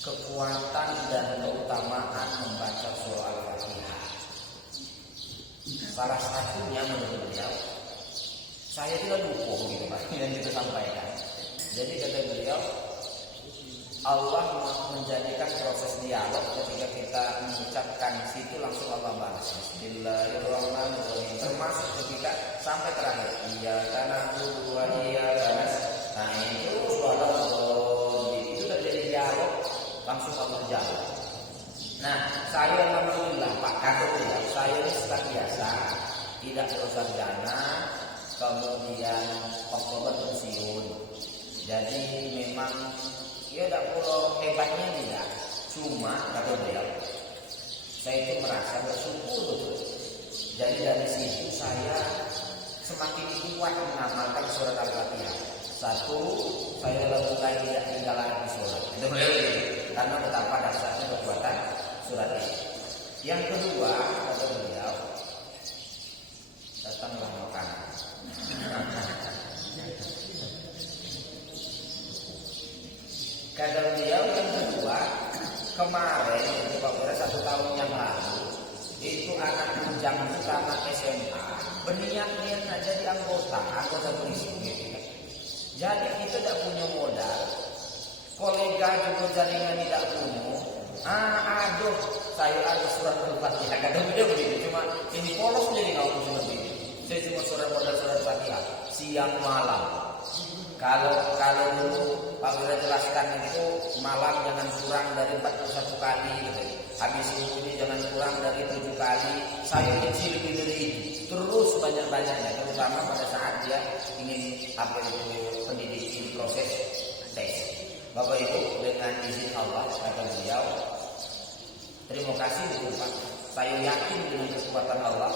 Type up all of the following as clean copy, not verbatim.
kekuatan dan keutamaan membaca surah Al-Fatihah. Salah satunya menurut beliau, saya tidak lupa gitu Pak yang kita sampaikan. Jadi kata beliau, Allah menjadikan proses dialog ketika kita mengucapkan situ langsung Allah balas Bismillahirrahmanirrahim, termasuk ketika sampai terakhir iyyaka na'budu wa iyyaka nasta'in. Nah itu suara itu terjadi dialog langsung Allah jawab. Nah saya alhamdulillah Pak kata beliau, saya ini setelah biasa tidak bersarjana, kemudian Oktober pensiun. Jadi memang ya tidak perlu hebatnya tidak. Cuma kata beliau, saya itu merasa bersyukur betul. Jadi dari situ saya semakin kuat mengamalkan surat Al-Fatihah. Satu, saya mulai tidak tinggal lagi sholat. Itu beliau karena betapa dasarnya kekuatan surat ini. Yang kedua kata beliau, datanglah makanan. Kata beliau yang kedua, kemarin beberapa 1 tahun yang lalu itu anak bujang utama SMA berniat-niat jadi anggota polisi gitu. Jadi kita tidak punya modal, kolega juga jaringan tidak punya. Aduh, saya ada surat Al-Fatihah. Kata beliau begitu, cuma ini polos jadi kamu cuma begini. Saya cuma modal surat Al-Fatihah siang malam. Kalau dulu Pak Bira jelaskan itu malam jangan kurang dari 41 kali gitu. Habis ini jangan kurang dari 7 kali. Saya kecil lebih dari itu. Terus banyak-banyaknya, terutama pada saat dia ingin pendidikan proses tes. Bapak Ibu, dengan izin Allah kata beliau, terima kasih betul Pak. Saya yakin dengan kekuatan Allah,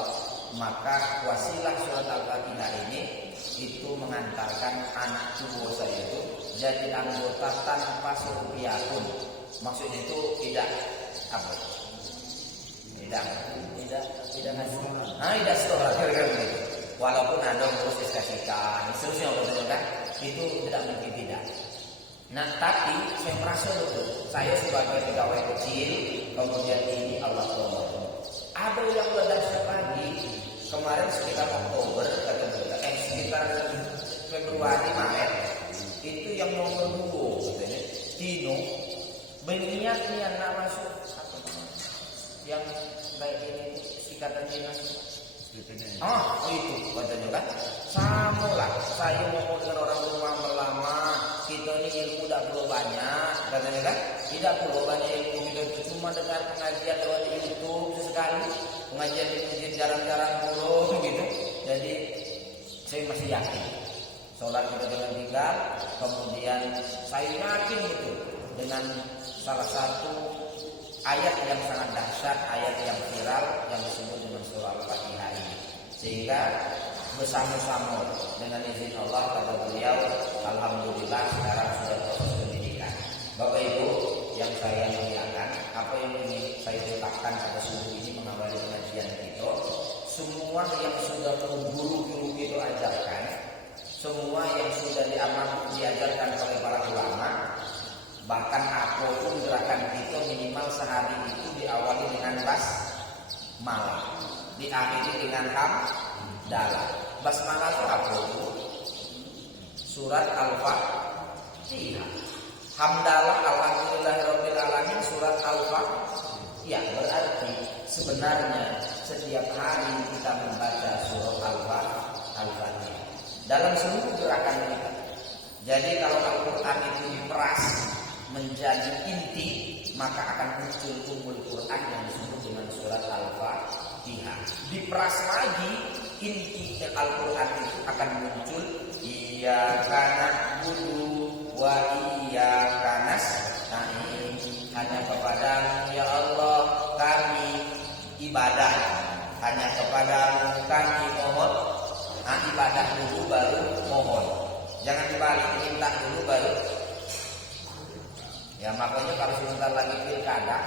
maka wasilah surat Al-Fatihah ini itu mengantarkan anak cucu saya itu jadi anggota tanpa serupiah pun. Maksudnya itu tidak apa? Tidak ngasih. Tidak sekolah kira-kira begitu. Walaupun ada proses kasihkan, seterusnya betul kan? Itu tidak mungkin tidak. Nah, tapi saya merasa betul. Saya sebagai pegawai kecil, kemudian ini Allah tolong. Ada yang berdasar lagi kemarin sekitar Oktober sekitar Februari Maret itu yang nomor 2 katanya Tino berniat nak masuk apa namanya yang baik ini ikatan dinas itu katanya kan sama lah saya ngomong dengan orang rumah lama kita ini ilmu tidak perlu banyak katanya kan tidak perlu banyak ilmu kita cuma dengar pengajian lewat YouTube sekali pengajian di masjid jarang-jarang pulau gitu. Jadi saya masih yakin sholat kita dengan tinggal. Kemudian saya yakin betul dengan salah satu ayat yang sangat dahsyat, ayat yang viral yang disebut dengan surah Al-Fatihah ini. Sehingga bersama-sama dengan izin Allah kata beliau, alhamdulillah sekarang sudah proses pendidikan. Bapak Ibu yang saya muliakan, apa yang ingin saya letakkan pada subuh ini mengawali pengajian kita, semua yang sudah guru-guru itu ajarkan, semua yang sudah diajarkan oleh para ulama, bahkan apapun gerakan kita minimal sehari itu diawali dengan basmalah, diakhiri dengan hamdalah. Basmalah itu apa itu? Surat Al-Fatihah. Hamdalah alhamdulillahirabbil alamin surat Al-Fatihah. Ya, berarti sebenarnya setiap hari kita membaca surat Al-Fatihah dalam seluruh gerakan kita. Jadi kalau Al-Quran itu diperas menjadi inti, maka akan muncul ummul Quran yang disebut dengan surat Al-Fatihah. Diperas lagi, inti Al-Quran itu akan muncul iyyaka na'budu wa iyyaka nasta'in. Hanya kepadamu ya Allah kami ibadah, hanya kepadamu kami mohon. Ibadah dulu baru mohon. Jangan dibalik, minta dulu baru. Ya makanya kalau sebentar lagi pilkada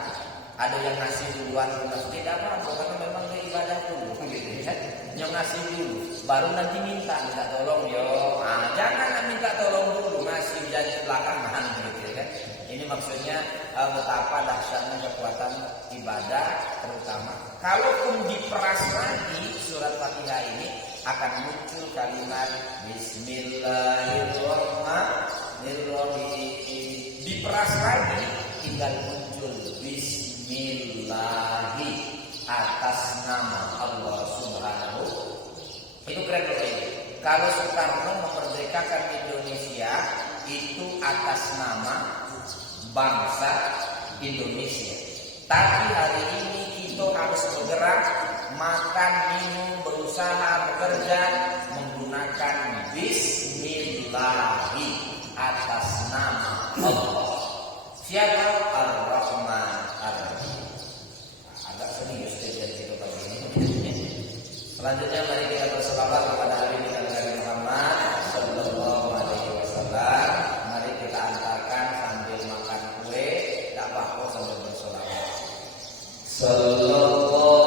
ada yang ngasih duluan, tidak apa-apa karena memang dia ibadah dulu gitu ya. Yang ngasih dulu baru nanti minta tolong yo. Jangan minta tolong dulu, ngasih jadi belakangan gitu ya. Ini maksudnya betapa dahsyatnya kekuatan ibadah, terutama kalaupun diperas lagi surat Fatihah ini akan muncul kalimat Bismillahirrahmanirrahim. Diperas lagi tinggal muncul Bismillahi atas nama Allah Subhanahu. Itu keren loh ini. Kalau Soekarno memerdekakan Indonesia itu atas nama bangsa Indonesia. Tapi hari ini kita harus bergerak, makan, minum, berusaha, bekerja menggunakan Bismillahi atas nama Allah. Siapa? Ar-Rahman Ar-Rahim. Agak serius kejadian kita pagi ini. Selanjutnya mari kita berselawat kepada Nabi kita Nabi Muhammad Sallallahu Alaihi Wasallam. Mari kita antarkan sambil makan kue, tak apa-apa sambil berselawat. Sallallahu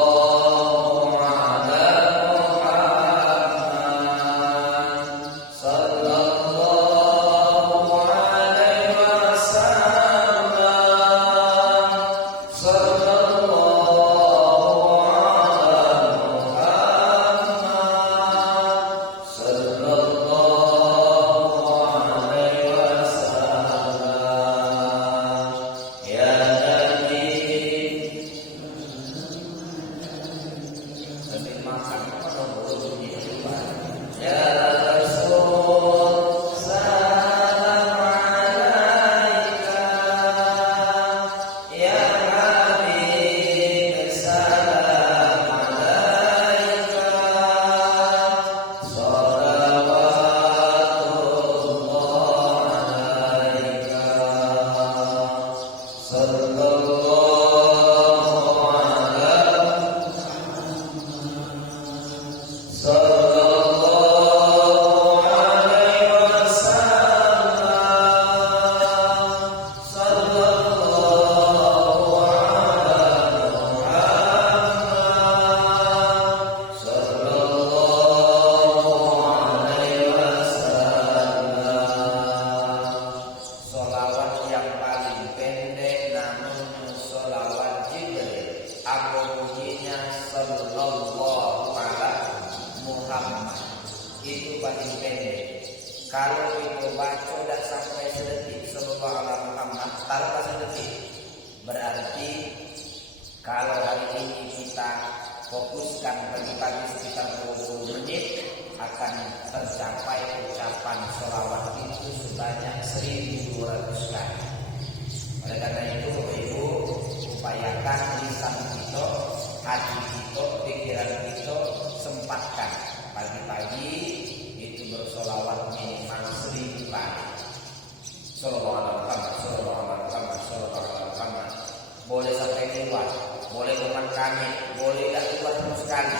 boleh sampai keluar, boleh umat kami, boleh tidak keluar sama sekali.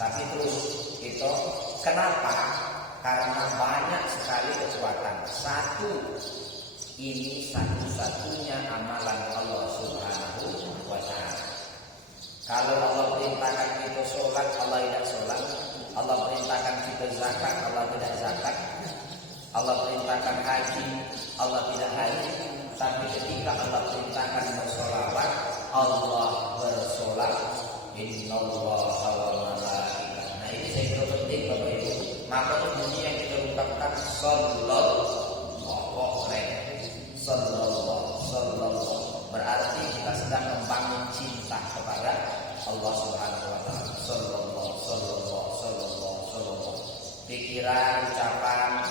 Tapi terus itu kenapa? Karena banyak sekali kekuatan. Satu, ini satu-satunya amalan Allah Subhanahu wa Ta'ala. Kalau Allah perintahkan kita sholat, Allah tidak sholat. Allah perintahkan kita zakat, Allah tidak zakat. Allah perintahkan haji, Allah tidak haji. Tapi ketika Allah perintahkan bersolawat, Allah bersolat. Innallaha wa malaikatahu. Nah ini saya kira penting Bapak Ibu. Maka bunyi yang kita ucapkan sallallahu berarti kita sedang membangun cinta kepada Allah Subhanahu wa Ta'ala. Sallallahu. Pikiran, ucapan,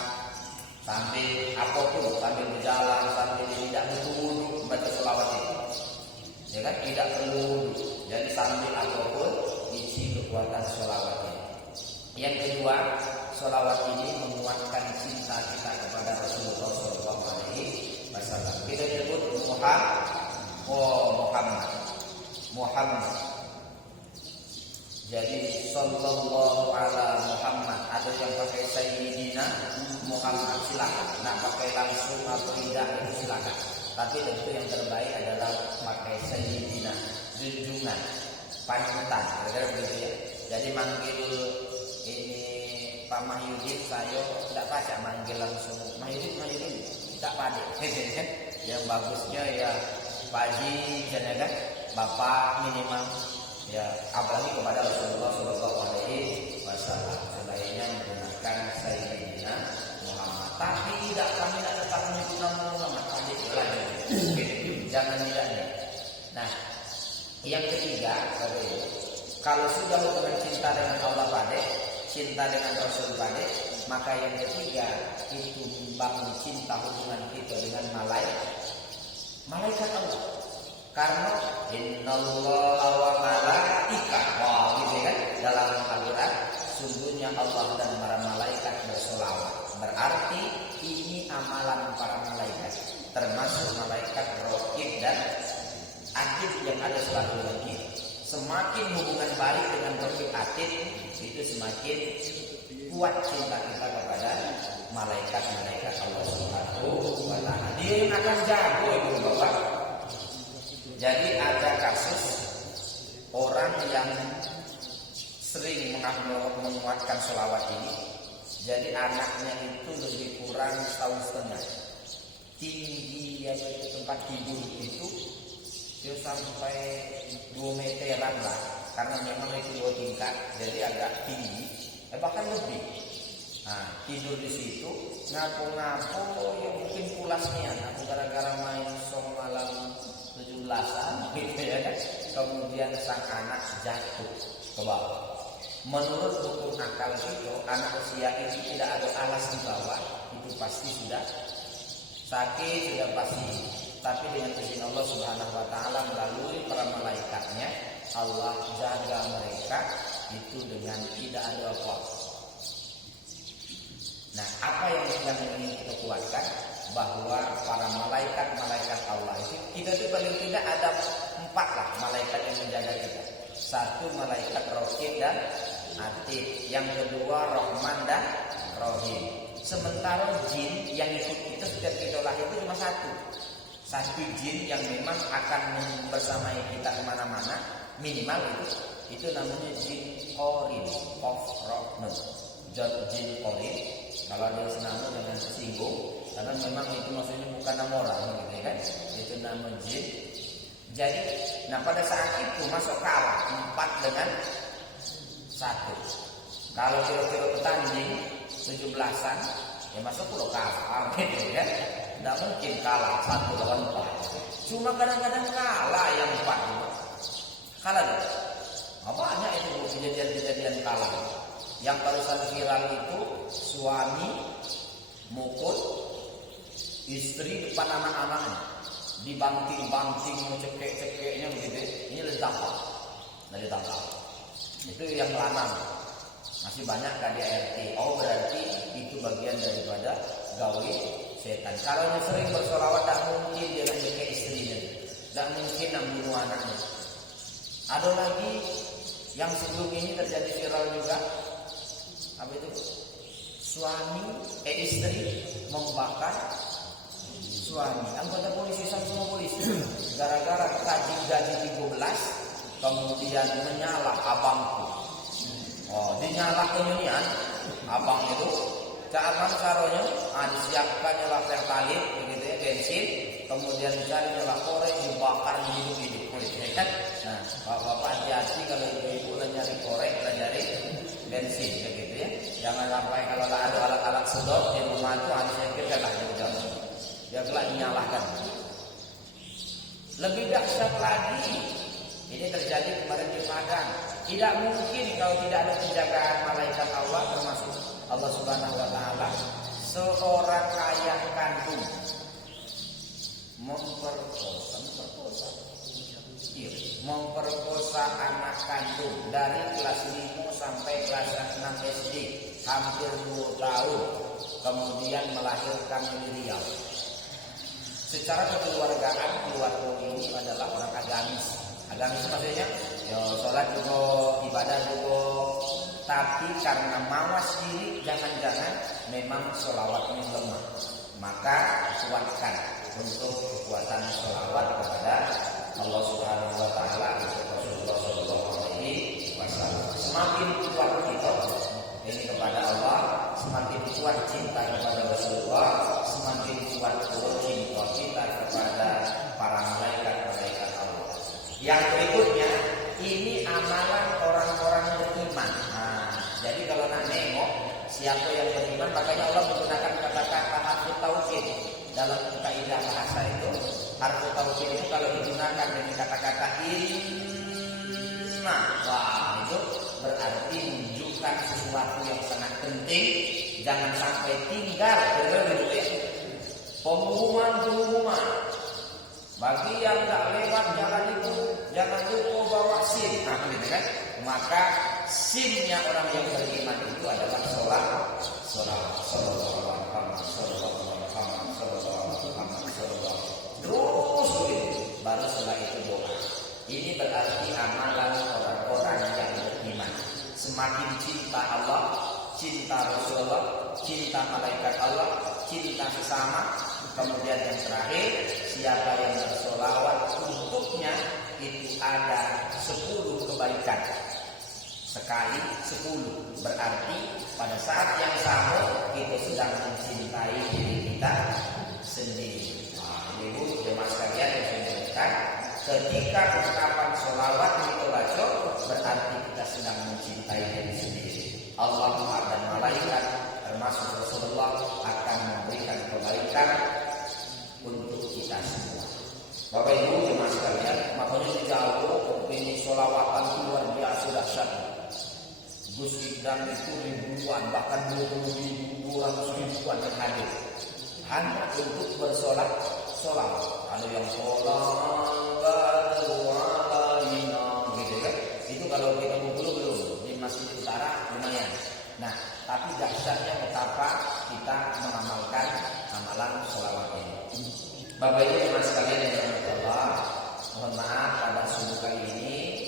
sambil apapun, sambil berjalan, sambil tidak perlu membaca selawat itu. Ya kan? Tidak perlu. Jadi sambil apapun isi kekuatan selawat ini. Yang kedua, selawat ini menguatkan cinta kita kepada Rasulullah SAW. Kita sebut Muhammad. Jadi sallallahu ala Muhammad. Ada yang pakai Sayyidina Muhammad, silakan. Nak pakai langsung atau tidak itu silakan. Tapi tentu yang terbaik adalah pakai Sayyidina, junjungan, panutan, kira-kira begitu ya. Jadi manggil ini Pak Mahyudin, saya tidak pacak manggil langsung Mahyudin, tidak pada. yang bagusnya ya Pak Haji misalnya kan, Bapak minimal ya, apalagi kepada Rasulullah Shallallahu Alaihi Wasallam sebaiknya menggunakan Sayyidina Muhammad. Tapi tidak, kami tidak tetap menyebut nama Muhammad. Jangan tidaknya. Nah, yang ketiga, kalau sudah hubungan cinta dengan Allah pada, cinta dengan Rasul pada, maka yang ketiga itu membangun cinta hubungan kita dengan malaikat Allah. Karena innallaha wa malaikatahu, wah gitu kan, dalam Al-Quran sungguhnya Allah dan para malaikat bersolawat. Berarti ini amalan para malaikat, termasuk malaikat Raqib dan Atid yang ada selalu lagi. Semakin hubungan baik dengan Raqib Atid, itu semakin kuat cinta kita kepada malaikat-malaikat Allah Subhanahu wa Ta'ala. Dia yang akan jago itu Bapak. Jadi ada kasus orang yang sering menguatkan sholawat ini. Jadi anaknya itu lebih kurang setahun setengah. Tinggi ya, tempat tidur itu dia sampai 2 meteran lah. Karena memang itu 2 tingkat, jadi agak tinggi. Bahkan lebih. Nah, tidur di situ, ngapo-ngapo ya mungkin pulasnya. Nah, gara-gara main song malam 17-an gitu ya kan. Kemudian sang anak jatuh ke bawah. Menurut hukum akal itu, anak usia ini tidak ada alas di bawah, itu pasti sudah sakit, sudah pasti. Tapi dengan izin Allah Subhanahu wa Ta'ala melalui para malaikatnya, Allah jaga mereka itu dengan tidak ada apa-apa. Nah, apa yang ingin kita kuatkan? Bahwa para malaikat-malaikat Allah itu, kita itu paling tidak ada 4 lah malaikat yang menjaga kita. 1 malaikat Raqib dan Atid, yang kedua Rahman dan Rahim. Sementara jin yang ikut kita setiap kita lahir itu cuma 1 jin yang memang akan bersamai kita kemana-mana, minimal itu namanya jin Qarin of Rahman. Jin Qarin, kalau ada senama dengan tersinggung, karena memang itu maksudnya bukan nama orang gitu kan, itu nama jin. Jadi, nah pada saat itu masuk kalah 4 dengan 1. Kalau kira-kira petanding 17-an, ya masuk pulau kalah gitu kan. Tidak mungkin kalah 1 lawan 4. Cuma kadang-kadang kalah yang 4. Kalah gitu. Banyak itu kejadian-kejadian kalah. Yang barusan viral itu suami mukul istri depan anak-anaknya, dibanting-banting, cekek-cekeknya begitu. Ini ditangkap. Itu yang lanang. Masih banyak KDRT. Oh, berarti itu bagian daripada gawe setan. Kalau yang sering bersolawat, tak mungkin dia nak cekek istrinya, tak mungkin nak bunuh anaknya. Ada lagi yang sebelum ini terjadi viral juga. Apa itu? Istri membakar suami. Anggota polisi sama polisi. Gara-gara gaji 13, kemudian menyala abangku. Dinyala kemudian abang itu keaman karonya, disiapkan nyala pertalite begitu ya, bensin, kemudian dicari nyala korek, dibakar hidup-hidup. Kan? Nah, bapak-bapak hati-hati kalau ibu-ibu nyari korek, nyari bensin begitu ya. Jangan sampai kalau ada alat-alat sedot di rumah itu harusnya kita lah jauh-jauh. Dia kelak dinyalakan. Lebih dahsyat lagi, ini terjadi kemarin di Padang. Tidak mungkin kalau tidak ada penjagaan malaikat Allah, termasuk Allah Subhanahu wa Ta'ala, seorang ayah kandung memperkosa anak kandung dari kelas 5 sampai kelas 6 SD, hampir 2 tahun, kemudian melahirkan di Riau. Secara kekeluargaan, keluarga ini adalah orang agamis. Agamis maksudnya ya sholat juga, ibadah juga, tapi karena mawas diri, jangan-jangan memang sholawatnya lemah, maka kuatkan untuk kekuatan sholawat kepada Allah Subhanahu wa Ta'ala, Rasulullah Shallallahu Alaihi Wasallam. Semakin kuat kita ini kepada Allah, semakin kuat cinta kepada Rasulullah, semakin kuat cinta kita kepada para malaikat Allah. Yang berikutnya, ini amalan orang-orang beriman. Nah, jadi kalau nak nengok siapa yang beriman, makanya Allah menggunakan kata-kata harfu taukid dalam kaidah bahasa itu. Harfu taukid itu kalau digunakan dengan kata-kata inna, wah itu berarti menunjukkan sesuatu yang sangat penting. Jangan sampai tinggal. Pengumuman bagi yang tak lewat jalan itu jangan lupa bawa SIM. Nah, gitu kan? Maka SIM-nya orang yang beriman itu adalah sholat. Terus begitu. Baru setelah itu doa. Ini berarti amalan orang-orang yang beriman. Semakin cinta Allah, cinta Rasulullah, cinta malaikat Allah, cinta sesama. Kemudian yang terakhir, siapa yang bersolawat untuknya itu ada 10 kebaikan. Sekali 10 berarti pada saat yang sama kita sedang mencintai diri kita sendiri. Ibu jemaah sekalian yang saya ingatkan, ketika ucapan solawat kita baca berarti kita sedang mencintai diri sendiri. Allah dan malaikat termasuk Rasulullah akan memberikan kebaikan untuk kita semua. Bapak Ibu jemaah sekalian, makanya jauh ini solawatan luar biasa dahsyat. Gus Ibran itu ribuan, bahkan 20.000 yang hadir hanya untuk bersolat. Ada yang sholat gitu kan? Itu kalau kita belum di Masjid Utara lumayan. Nah, tapi dahsyatnya betapa kita mengamalkan amalan sholawat ini. Bapak Ibu jemaah sekalian yang dirahmati Allah, mohon maaf pada subuh kali ini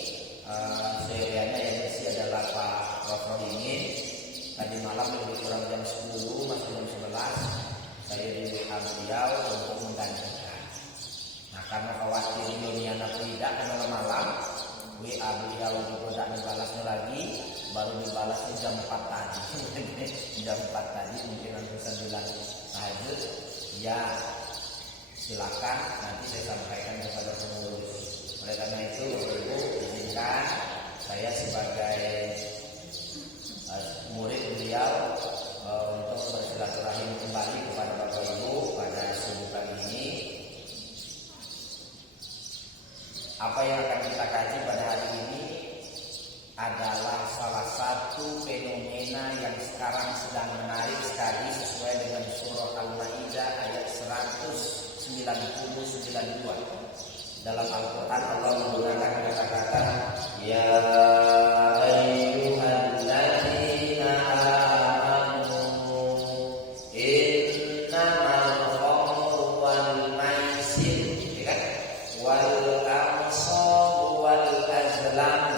seyogyanya yang isi adalah Pak Prof. Ingin. Tadi malam lebih kurang jam 10 masih jam 11 saya di WA beliau untuk menggantikan. Nah, karena khawatir Yoniana tidak karena malam, WA beliau juga tidak dibalasnya lagi, baru dibalasnya jam 4 tadi. Jam 4 tadi mungkin nanti 9 tahajud. Ya, silakan nanti saya sampaikan kepada pengurus. Oleh karena itu, Ibu izinkan saya sebagai murid beliau untuk bersilaturahim kembali kepada Bapak Ibu pada subuh kali ini. Apa yang akan kita kaji pada hari ini adalah salah satu fenomena yang sekarang sedang menarik sekali sesuai dengan surah Al-Maidah ayat 192. Dalam Al-Quran Allah menggunakan kata-kata ya ayyuhalladzina amanu innamal khamru wal maisir, wal ansab wal azlam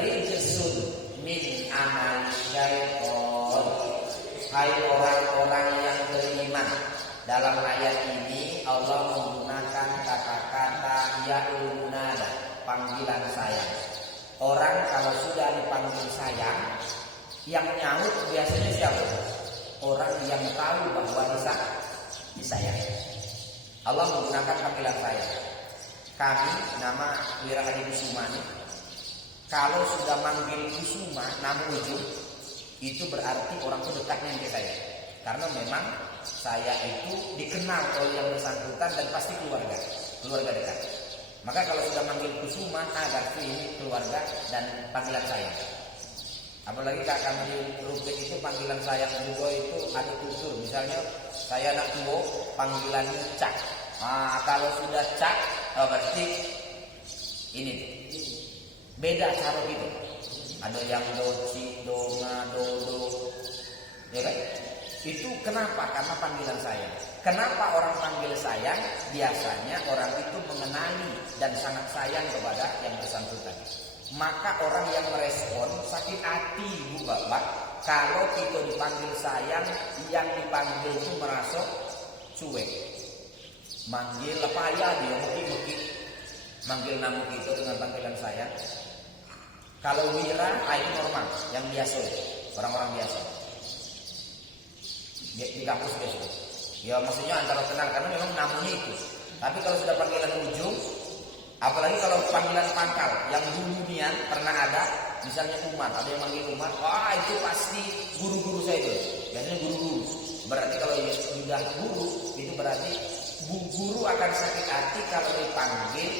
rijsun min amal syaitan. Hai orang-orang yang beriman, dalam ayat ini Allah menggunakan kata-kata ya'unada, panggilan sayang. Orang kalau sudah dipanggil sayang, yang nyaut biasanya siapa? Orang yang tahu bahwa disayang. Allah menggunakan panggilan sayang. Kami, nama Wirahadi Kusumani, kalau sudah manggil Kusuma, nama ujung, itu berarti orang itu dekatnya ke saya. Karena memang saya itu dikenal oleh yang bersangkutan dan pasti keluarga dekat. Maka kalau sudah manggil Kusuma, berarti ini keluarga dan panggilan saya. Apalagi kami di Rupit itu panggilan saya juga itu ada kultur. Misalnya saya anak tua, panggilannya Cak. Kalau sudah Cak, berarti ini beda cara gitu. Ada yang doci, dona, dodo, ya kan? Itu kenapa? Karena panggilan sayang. Kenapa orang panggil sayang? Biasanya orang itu mengenali dan sangat sayang kepada yang bersangkutan. Maka orang yang merespon sakit hati ibu bapak kalau kita dipanggil sayang, yang dipanggil itu merasa cuek. Manggil apa ya dia mungkin manggil nama kita dengan panggilan sayang. Kalau Wira itu normal, yang biasa, orang-orang biasa. di kampus biasa. Ya maksudnya antara kenal karena memang namanya itu. Tapi kalau sudah panggilan ujung, apalagi kalau panggilan pangkal yang dulu nian pernah ada, misalnya Umar, ada yang manggil Umar, wah itu pasti guru-guru saya itu. Biasanya guru-guru. Berarti kalau sudah guru, itu berarti guru akan sakit hati kalau dipanggil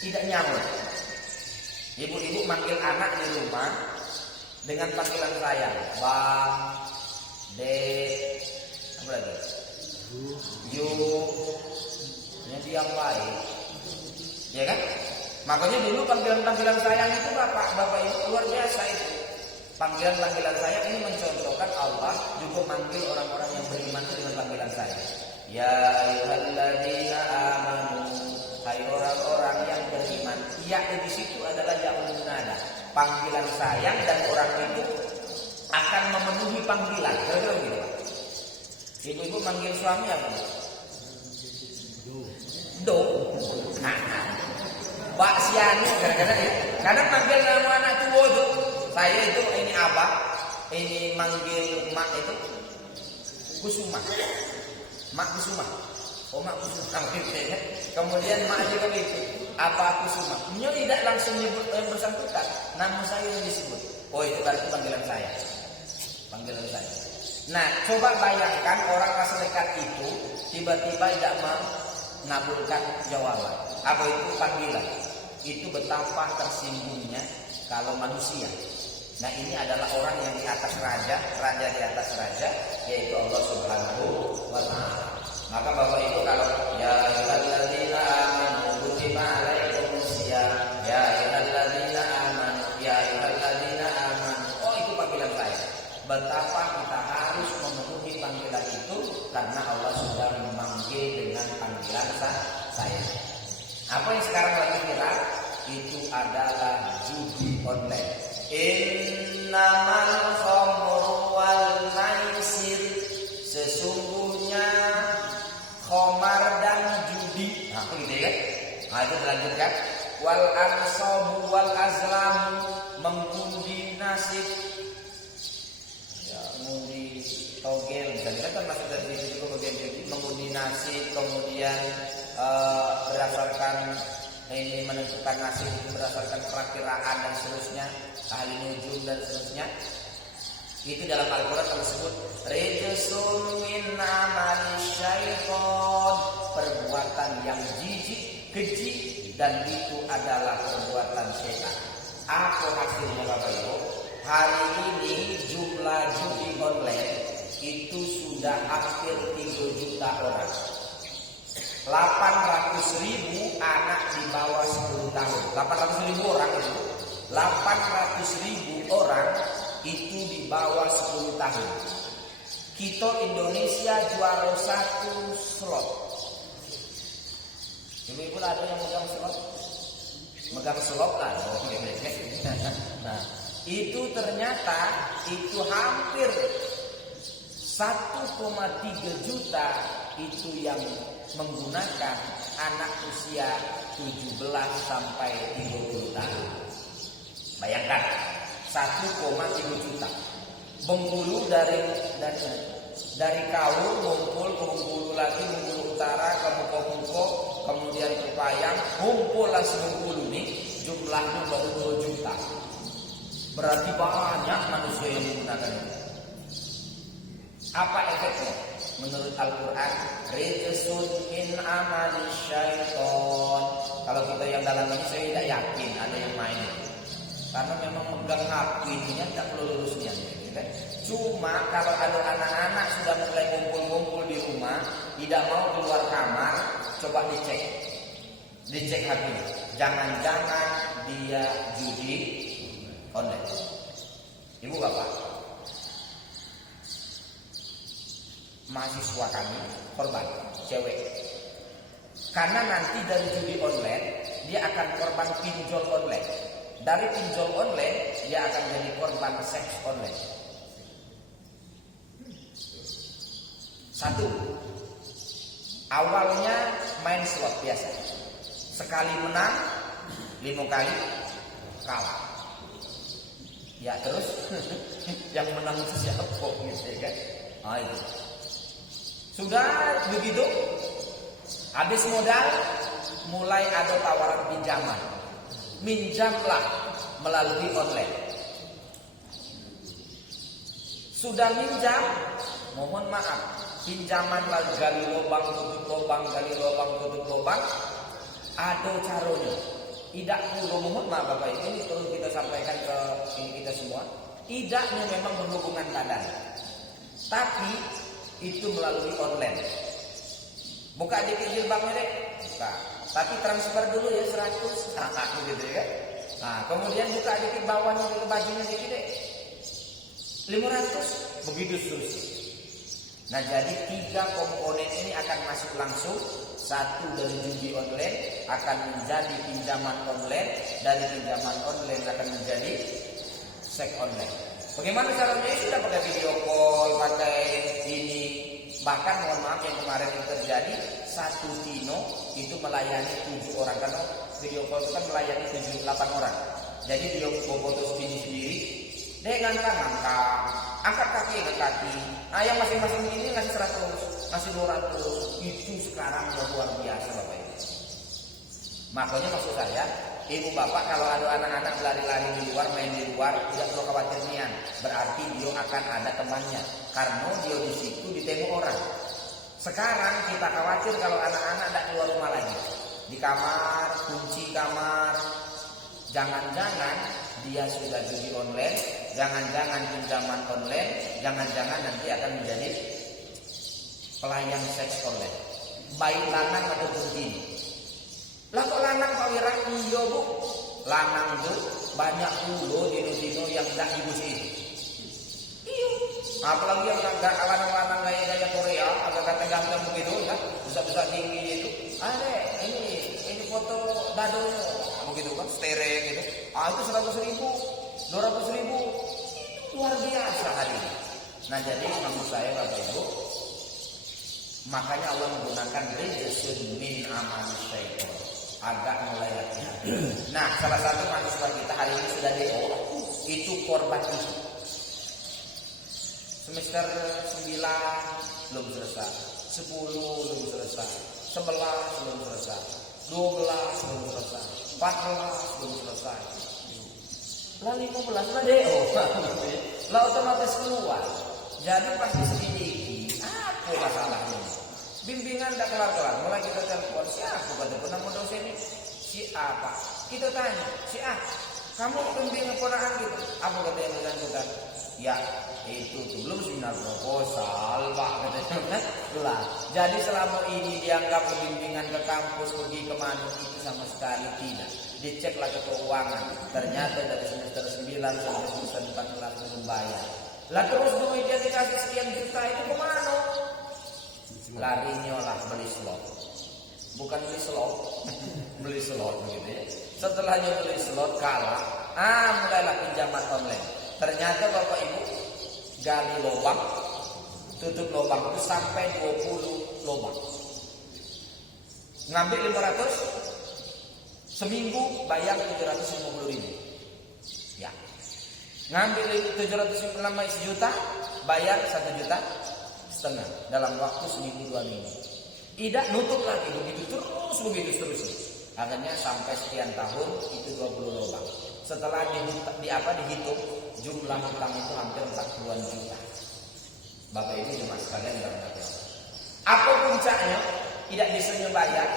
tidak nyaman. Ibu-ibu manggil anak di rumah dengan panggilan sayang, Bang, Dek, apa lagi? Yu, yang baik, ya kan? Makanya dulu panggilan-panggilan sayang itu bapak itu luar biasa itu. Panggilan-panggilan sayang ini mencontohkan Allah juga manggil orang-orang yang beriman itu dengan panggilan sayang. Ya ayyuhalladzina amanu, hai orang-orang yang beriman. Ya di situ adalah yang munada, panggilan sayang dan orang itu akan memenuhi panggilan. Kira-kira begitu, Pak. Ibu-ibu manggil suami apa? Do. Nah, Mbak Siani kadang-kadang ya. Kadang manggil nama anak tua itu. Saya itu ini abah, ini manggil mak itu Kusuma. Mak Kusuma. Oh mak Kusuma gitu ya. Kemudian mak juga begitu. Apa Kusuma? Beliau tidak langsung nyebut bersangkutan. Nama saya yang disebut. Oh itu berarti panggilan saya. Panggilan saya. Nah, coba bayangkan orang rasa dekat itu tiba-tiba tidak mengabulkan jawaban. Apa itu panggilan? Itu betapa tersinggungnya kalau manusia. Nah, ini adalah orang yang di atas raja di atas raja, yaitu Allah Subhanahu wa Ta'ala. Maka Bapak Ibu kalau ya ayyuhalladzina amanu kutiba alaikumusiyam, ya ayyuhalladzina amanu, ya ayyuhalladzina amanu. Oh, itu panggilan saya. Betapa kita harus memenuhi panggilan itu karena Allah sudah memanggil dengan panggilan saya. Apa yang sekarang lagi viral itu adalah judi online. Innamal khamru wal maisir, sesungguhnya khamar dan judi. Nah, gitu ya. Nah, itu dilanjutkan. Wal ansabu wal azlam, mengundi nasib. Mengundi togel, misalnya kan masuk dari situ juga bagian jadi mengundi nasib, kemudian berdasarkan ini menentukan nasib itu berdasarkan perakiraan dan seterusnya, ahli nujum dan seterusnya. Itu dalam Al-Quran tersebut rijsun min amali syaiton, perbuatan yang jijik, keji, dan itu adalah perbuatan syaitan. Apa hasilnya Bapak Ibu? Hari ini jumlah judi online itu sudah hampir 3 juta orang. 800.000 anak di bawah 10 tahun. 800.000 orang itu. 800.000 orang itu di bawah 10 tahun. Kita Indonesia juara 1 slot. Ibu-ibu ada yang megang slot? Megang slot lah. Nah, itu ternyata itu hampir 1,3 juta itu yang menggunakan anak usia 17 sampai 30 tahun. Bayangkan 1,3 juta. Bengkulu dari Kaur ngumpul ke Bengkulu lagi, Bengkulu Utara ke Muko, kemudian ke Payang, ngumpullah Bengkulu nih jumlahnya baru 2 juta. Berarti banyak manusia yang menggunakan itu. Apa efeknya? Menurut Al-Quran, rijsun min amali syaiton. Kalau kita yang dalam ini saya tidak yakin ada yang main. Karena memang megang HP-nya tidak perlu lurusnya. Cuma kalau ada anak-anak sudah mulai kumpul-kumpul di rumah, tidak mau keluar kamar, coba dicek. Dicek HP-nya. Jangan-jangan dia judi online. Ibu bapak, mahasiswa kami korban cewek. Karena nanti dari judi online dia akan korban pinjol online. Dari pinjol online dia akan jadi korban seks online. Satu, awalnya main slot biasa. Sekali menang, 5 kali kalah. Ya terus yang menang itu siapa gitu kan? Oh itu. Sudah begitu, habis modal, mulai ada tawaran pinjaman. Minjamlah melalui online. Sudah minjam, mohon maaf, pinjaman lagi gali lubang, tutup lubang, gali lubang, tutup lubang. Ada caranya. Tidak perlu, mohon maaf Bapak Ibu, ini perlu kita sampaikan ke ini kita semua. Tidaknya memang berhubungan badan, tapi itu melalui online. Buka di pinggir banknya deh, buka. Tapi transfer dulu ya 100, gitu ya. Nah, kemudian buka dikit bawahnya dulu bajunya dikit deh, 500, begitu seterusnya. Nah, jadi 3 komponen ini akan masuk langsung. 1 dari judi online akan menjadi pinjaman online, dari pinjaman online akan menjadi seks online. Bagaimana caranya? Sudah pakai video call, pakai ini. Bahkan mohon maaf yang kemarin itu terjadi, 1 Tino itu melayani 7 orang, karena video call itu kan melayani 7-8 orang. Jadi dia foto sendiri, dia ngangkat, angkat kaki ke kaki. Yang masing-masing ini ngasih 100, ngasih 200. Itu sekarang luar biasa Bapak Ibu. Makanya maksud saya, ibu bapak kalau ada anak-anak lari-lari di luar, main di luar, tidak perlu khawatir nian. Berarti dia akan ada temannya, karena dia di situ ditengok orang. Sekarang kita khawatir kalau anak-anak tidak keluar rumah lagi, di kamar, kunci kamar. Jangan-jangan dia sudah judi online, jangan-jangan pinjaman online, jangan-jangan nanti akan menjadi pelayan seks online, baik lanang atau judi. Lah kok lanang Pak Wira? Iya Bu, lanang Bu banyak dulu dino-dino yang tidak ibu sih. Iya. Apalagi yang lanang-lanang gaya-gaya Korea, agak ganteng-ganteng begitu kan, besar-besar tinggi itu. Ini foto dadonya, begitu kan, stereng gitu. Itu 100.000, 200.000, luar biasa hari ini. Nah jadi maksud saya Bapak Ibu, makanya Allah menggunakan rijsun min amal syaitan, agak mulai hati-hati. Nah, salah satu mahasiswa kita hari ini sudah DO, itu korban itu. Semester 9 belum selesai, 10 belum selesai, 11 belum selesai, 12 belum selesai, 14 belum selesai. Lah 15 lah DO. Lah otomatis keluar. Jadi pasti sedikit. Apa masalahnya? Bimbingan tidak kelar-kelar. Mulai kita telepon, siapa kata penemu dosen ini? Si A Pak. Kita tanya, si A, kamu bimbing keponakan gitu? Apa kata yang bersangkutan? Ya, itu tuh belum seminar proposal Pak katanya. Lah, jadi selama ini dianggap bimbingan ke kampus, pergi kemana, itu sama sekali tidak. Diceklah ke keuangan. Ternyata dari semester 9 sampai semester 14 belum bayar. Lah terus duit yang dikasih sekian juta itu kemana? Larinya lah beli slot. Bukan beli slot, beli slot begitu ya. Setelahnya beli slot kalah, mulailah pinjaman online. Ternyata Bapak Ibu gali lubang, tutup lubang itu sampai 20 lubang. Ngambil 500, seminggu bayar 750.000. Ya. Ngambil 750 sejuta, bayar 1,5 juta dalam waktu seminggu 2 minggu. Tidak nutup lagi, begitu terus begitu seterusnya. Akhirnya sampai sekian tahun itu 20 lubang. Setelah dihitung jumlah hutang itu hampir 40-an juta. Bapak Ibu cuma sekalian berangkat. Apa puncaknya? Tidak bisa bayar,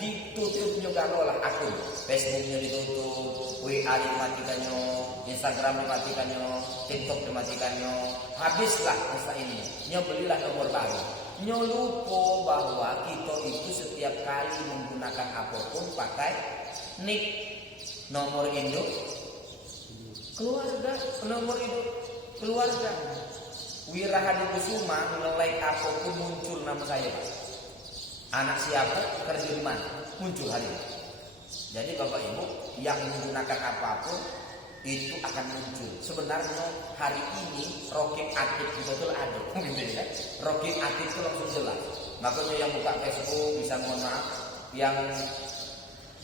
ditutupnya kalau lah akun. Facebooknya ditutup, WA dimatikannya, Instagram dimatikannya, TikTok dimatikannya. Habislah masa ini. Nyo belilah nomor baru. Nyo lupa bahwa kita itu setiap kali menggunakan apapun pakai nick, nomor induk keluarga, nomor induk keluarga. Wira Hadi Kusuma nge-like apapun muncul nama saya. Anak siapa, kerja di mana, muncul hari ini. Jadi Bapak Ibu yang menggunakan apapun itu akan muncul. Sebenarnya hari ini Rokin aktif betul ada, gitu ya. Rokin aktif itu langsung jelas. Makanya yang buka Facebook bisa mohon maaf, yang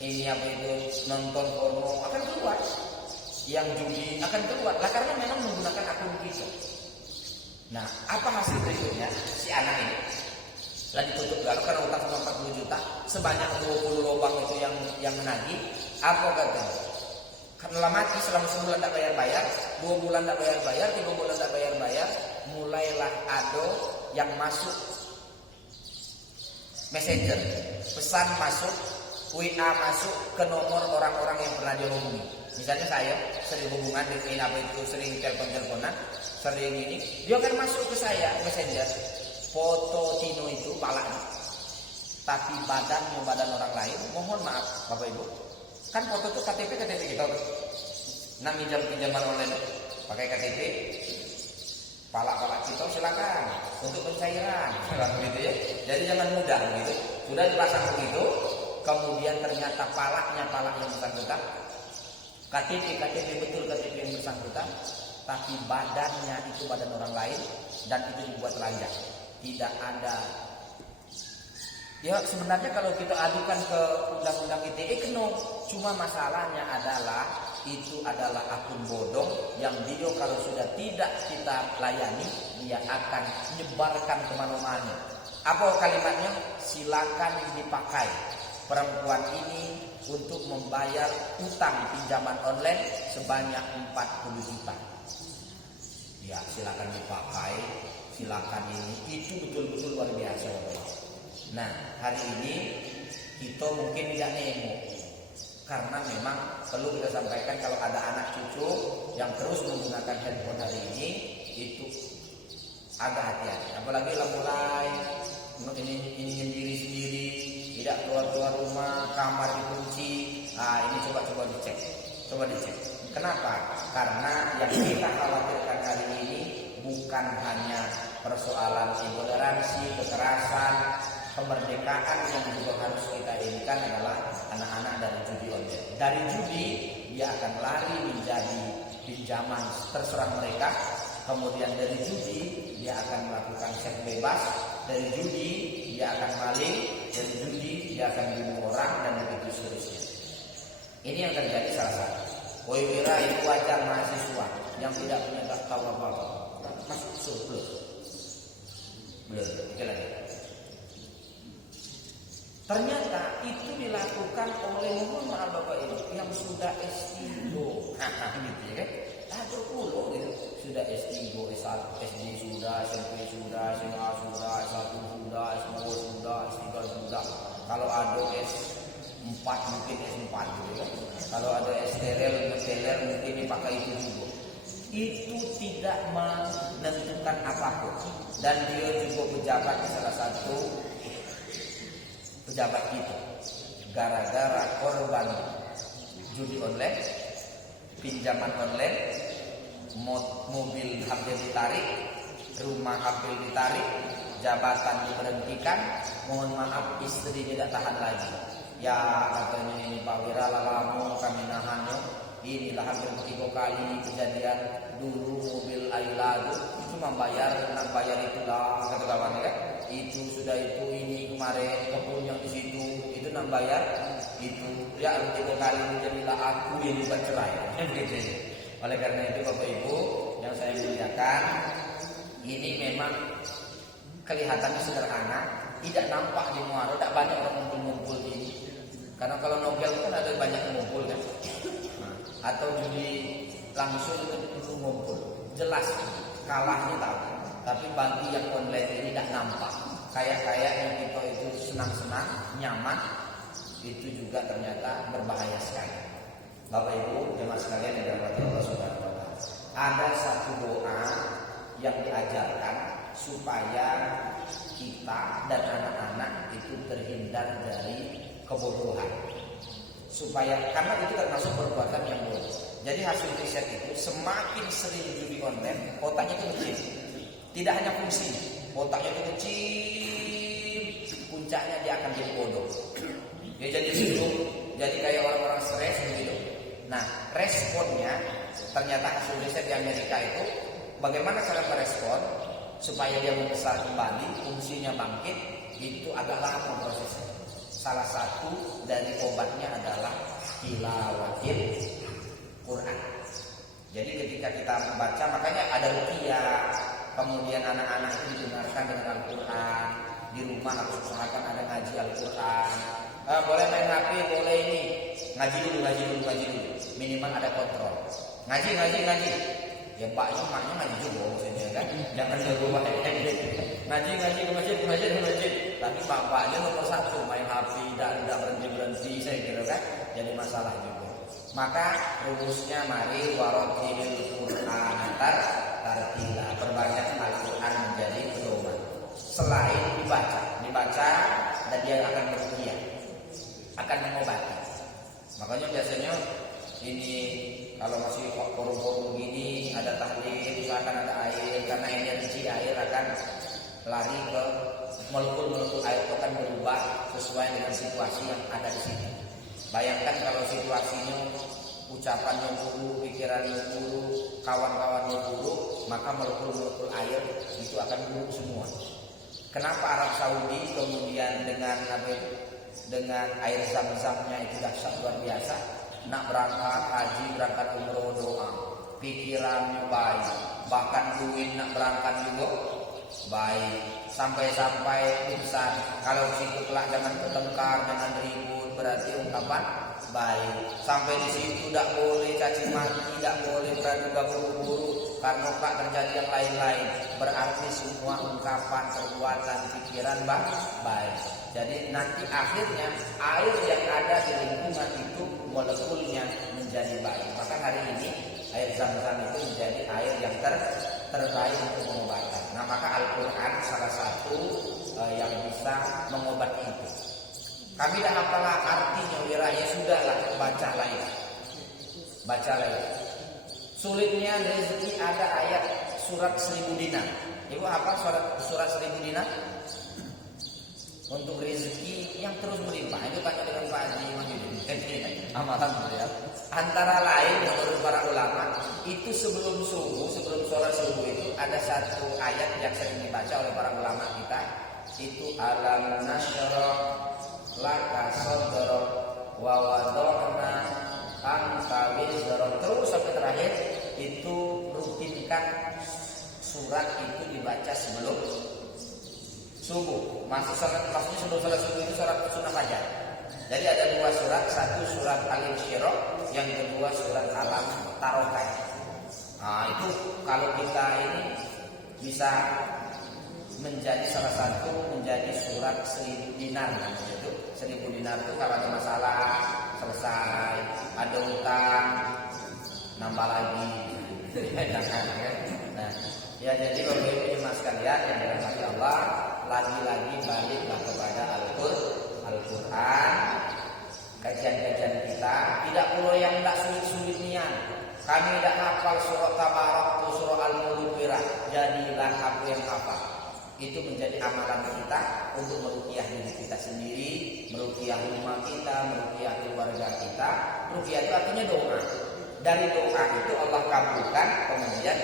ini apa itu nonton porno akan keluar, yang judi akan keluar. Lah karena memang menggunakan akun kita. Nah, apa hasil berikutnya si anak ini? Lah ditutup galau karena utang sama 40 juta, sebanyak 20 lubang itu yang menagih. Apa katanya? Karena mati selama sebulan tak bayar-bayar, 2 bulan tak bayar-bayar, 3 bulan tak bayar-bayar, mulailah ada yang masuk messenger, pesan masuk, WA masuk ke nomor orang-orang yang pernah dihubungi. Misalnya saya sering hubungan dengan apa itu, sering telepon-teleponan, sering ini, dia akan masuk ke saya messenger, foto Tino itu palanya, tapi badan orang lain. Mohon maaf Bapak Ibu, kan foto itu KTP kita tuh. Nah pinjaman online pakai KTP, palak kita silakan untuk pencairan, begitu ya. Jadi jangan mudah begitu. Sudah dipasang begitu, kemudian ternyata palak yang bersangkutan, KTP betul KTP yang bersangkutan, tapi badannya itu badan orang lain dan itu dibuat telanjang. Tidak ada. Ya sebenarnya kalau kita adukan ke undang-undang ITE kena, cuma masalahnya adalah itu adalah akun bodong yang dia kalau sudah tidak kita layani, dia akan menyebarkan kemana-mana. Apa kalimatnya? Silakan dipakai perempuan ini untuk membayar utang pinjaman online sebanyak 40 juta. Ya silakan dipakai, silakan ini, itu betul-betul luar biasa. Nah hari ini kita mungkin tidak nemu, karena memang perlu kita sampaikan kalau ada anak cucu yang terus menggunakan handphone hari ini itu agak hati-hati. Apalagi mulai ini sendiri, tidak keluar rumah, kamar dikunci. Nah ini coba dicek. Kenapa? Karena yang kita khawatirkan hari ini bukan hanya persoalan intoleransi, kekerasan, kemerdekaan yang juga harus kita inginkan adalah anak-anak dari judi online. Dari judi dia akan lari menjadi pinjaman terserah mereka. Kemudian dari judi dia akan melakukan seks bebas. Dari judi dia akan maling. Dari judi dia akan bunuh orang dan begitu seterusnya. Ini yang terjadi salah satu. Koi kira itu wajar mahasiswa yang tidak punya tahu apa-apa masuk surplus. Belum, itu lagi. Ternyata itu dilakukan oleh, mohon maaf Bapak Ibu, yang sudah S3, gitu ya kan? Ada pulau gitu, sudah S3, S1, SD sudah, SMP sudah, SMA sudah, S1 sudah, S2 sudah, S3 sudah. Kalau ada S4 mungkin S4 gitu kan? Kalau ada STRL mungkin dipakai itu juga. Itu tidak menentukan apapun, dan dia juga pejabat di salah satu pejabat kita, gara-gara korban judi online, pinjaman online, mobil hampir ditarik, rumah hampir ditarik, jabatan diberhentikan. Mohon maaf, istri tidak tahan lagi. Ya katanya ini Pak Wira lalamu kami nahannya. Inilah hampir 3 kali kejadian. Dulu mobil Ayla itu cuma bayar itulah kata kawan kan. Itu sudah itu ini kemarin kebun yang di situ itu bayar itu ya 3 kali jadilah aku yang bercerai. Begitu. Oleh karena itu Bapak Ibu yang saya muliakan, ini memang kelihatannya sederhana, tidak nampak di muara, tidak banyak orang ngumpul ini. Karena kalau nogel kan ada banyak ngumpul kan, atau judi langsung itu ngumpul, jelas kalahnya tahu. Tapi bagi yang online ini tidak nampak. Kayak yang kita itu senang-senang, nyaman, itu juga ternyata berbahaya sekali. Bapak Ibu, jemaah sekalian yang dirahmati Allah Subhanahu wa taala. Ada satu doa yang diajarkan supaya kita dan anak-anak itu terhindar dari kebodohan. Karena itu termasuk perbuatan yang bodoh. Jadi hasil riset itu semakin sering judi online, otaknya itu kecil. Tidak hanya fungsi, otaknya itu kecil, puncaknya dia akan jadi bodoh. Dia jadi sibuk, jadi kayak orang-orang stres begitu. Nah, responnya ternyata hasil riset di Amerika itu bagaimana cara merespon supaya dia membesar kembali, fungsinya bangkit, itu agak lama prosesnya. Salah satu dari obatnya adalah tilawatil Quran. Jadi ketika kita membaca, makanya ada ruqyah, kemudian anak-anak itu didengarkan dengan Al-Quran. di rumah harus usahakan ada ngaji Al-Quran. Boleh main HP, boleh ini. Ngaji dulu. Minimal ada kontrol. Ngaji. Ya maknya ngaji juga maksudnya kan. Jangan jago banget. Ngaji ke masjid. Tapi bapaknya nomor satu main HP tidak berhenti saya kira kan. Jadi masalah juga. Maka rumusnya mari warotilil Quran tartila, perbanyak Al-Quran menjadi pedoman. Selain dibaca dan dia akan berkuliah, akan mengobati. Makanya biasanya ini kalau masih korup-korup gini ada tahlil, misalkan ada air, karena energi air akan lari ke molekul air itu akan berubah sesuai dengan situasi yang ada di sini. Bayangkan kalau situasinya ucapannya buruk, pikirannya buruk, kawan-kawannya buruk, maka molekul air itu akan buruk semua. Kenapa Arab Saudi kemudian dengan air zam-zamnya itu dahsyat luar biasa? Nak berangkat haji, berangkat umroh, doa, pikirannya baik, bahkan duit nak berangkat juga baik, sampai urusan kalau situ kelak jangan bertengkar, jangan ribut, berarti ungkapan baik. Sampai di situ tidak boleh caci maki, tidak boleh praduga buru-buru, karena tak terjadi yang lain-lain. Berarti semua ungkapan, perbuatan, pikiran baik. Jadi nanti akhirnya air yang ada di lingkungan itu molekulnya menjadi baik. Maka hari ini air zam-zam itu menjadi air yang terbaik untuk pengobatan. Nah maka Al-Quran salah satu yang bisa mengobati itu. Kami dah apalah artinya wiraya, sudahlah bacalah ya. Sulitnya rezeki ada ayat surat 1000 dinar. Ibu apa surat 1000 dinar? Untuk rezeki yang terus melimpah. Itu tanya dengan Pak Haji Mahyudin. Alhamdulillah. Antara lain menurut para ulama itu sebelum sholat subuh itu ada satu ayat yang sering dibaca oleh para ulama kita. Itu alam nasyrah laka sadrak wa wada'na anka wizrak. Terus sampai terakhir itu rutinkan surat itu dibaca sebelum subuh. Maksudnya sebelum sholat subuh itu surat sunnah fajar. Jadi ada dua surat, satu surat Al-Insyirah, yang kedua surat Al-Tarokat. Nah itu kalau kita ini bisa menjadi salah satu menjadi surat 1000 dinar. Itu 1000 dinar itu kalau ada masalah selesai, ada utang nambah lagi. Nah, ya jadi Bapak Ibu mas sekalian yang dirahmati Allah, lagi-lagi baliklah kepada Al-Quran. Kajian-kajian kita tidak perlu yang tidak sulit-sulit nian. Kami tidak hafal surah Tabarak atau surah Al-Mulk, jadilah aku yang hafal. Itu menjadi amalan kita untuk meruqyah diri kita sendiri, meruqyah rumah kita, meruqyah keluarga kita. Ruqyah itu artinya doa. Dari doa itu Allah kabulkan, kemudian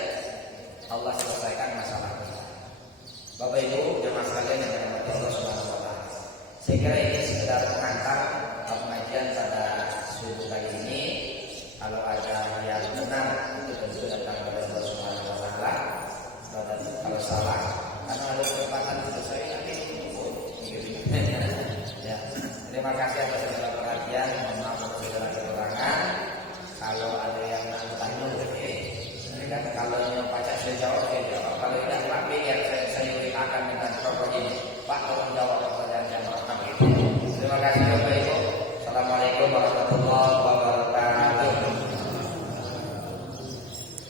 Allah selesaikan masalah kita. Bapak Ibu jemaah sekalian yang dirahmati Allah Subhanahu wa taala. Saya kira ini sekedar pengantar pengajian pada subuh kali ini.